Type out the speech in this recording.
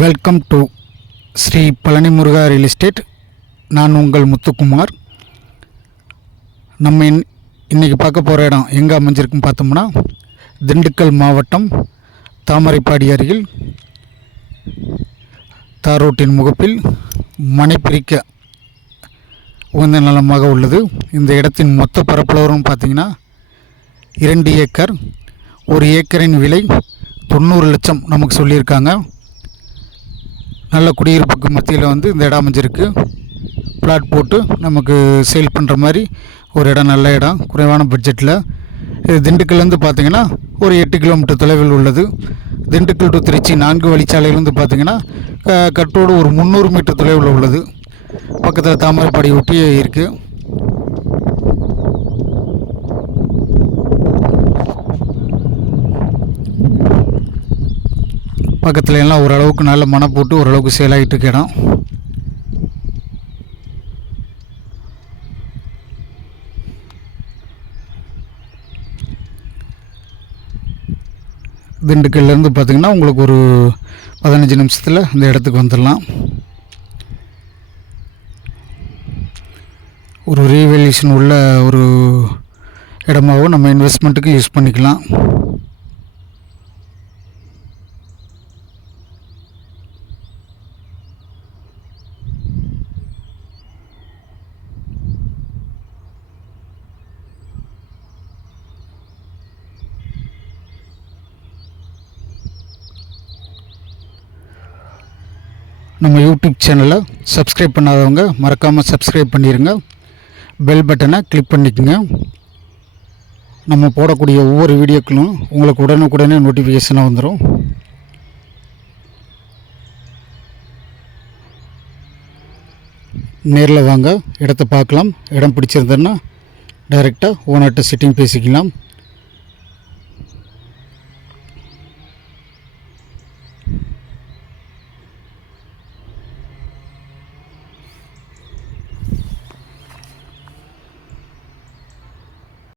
Welcome to Sri Palani Muruga real estate. நான் உங்கள் முத்துக்குமார். நம்ம இன்றைக்கி பார்க்க போகிற இடம் எங்கே அமைஞ்சிருக்குன்னு பார்த்தோம்னா, திண்டுக்கல் மாவட்டம் தாமரைப்பாடி அருகில் தாரோட்டின் முகப்பில் மனை பிரிக்க உகந்த நலமாக உள்ளது. இந்த இடத்தின் மொத்த பரப்பளவும் பார்த்திங்கன்னா 2 ஏக்கர். ஒரு ஏக்கரின் விலை 90 லட்சம் நமக்கு சொல்லியிருக்காங்க. நல்ல குடியிருப்புக்கு மத்தியில் இந்த இடம் அமைஞ்சிருக்கு. பிளாட் போட்டு நமக்கு சேல் பண்ணுற மாதிரி ஒரு இடம், நல்ல இடம், குறைவான பட்ஜெட்டில். இது திண்டுக்கல்லேருந்து பார்த்திங்கன்னா ஒரு 8 கிலோமீட்டர் தொலைவில் உள்ளது. திண்டுக்கல் டு திருச்சி 4 வழிச்சாலையிலேருந்து பார்த்திங்கன்னா கட்டோடு ஒரு 300 மீட்டர் தொலைவில் உள்ளது. பக்கத்தில் தாமரைப்பாடி ஒட்டியே இருக்குது. பக்கத்தில் எல்லாம் ஓரளவுக்கு நல்ல மனை போட்டு ஓரளவுக்கு சேல் ஆகிட்டு இருக்க இடம். திண்டுக்கல்லேருந்து பார்த்திங்கன்னா உங்களுக்கு ஒரு 15 நிமிஷத்தில் இந்த இடத்துக்கு வந்துடலாம். ஒரு ரீவேல்யூஷன் உள்ள ஒரு இடமாகவும் நம்ம இன்வெஸ்ட்மெண்ட்டுக்கு யூஸ் பண்ணிக்கலாம். நம்ம யூடியூப் சேனலை சப்ஸ்கிரைப் பண்ணாதவங்க மறக்காமல் சப்ஸ்கிரைப் பண்ணிடுங்க. பெல் பட்டனை கிளிக் பண்ணிக்கோங்க. நம்ம போடக்கூடிய ஒவ்வொரு வீடியோக்களும் உங்களுக்கு உடனுக்குடனே நோட்டிஃபிகேஷனாக வந்துடும். நேரில் வாங்க, இடத்த பார்க்கலாம். இடம் பிடிச்சிருந்ததுன்னா டைரெக்டாக ஓனர்கிட்ட சிட்டிங் பேசிக்கலாம்.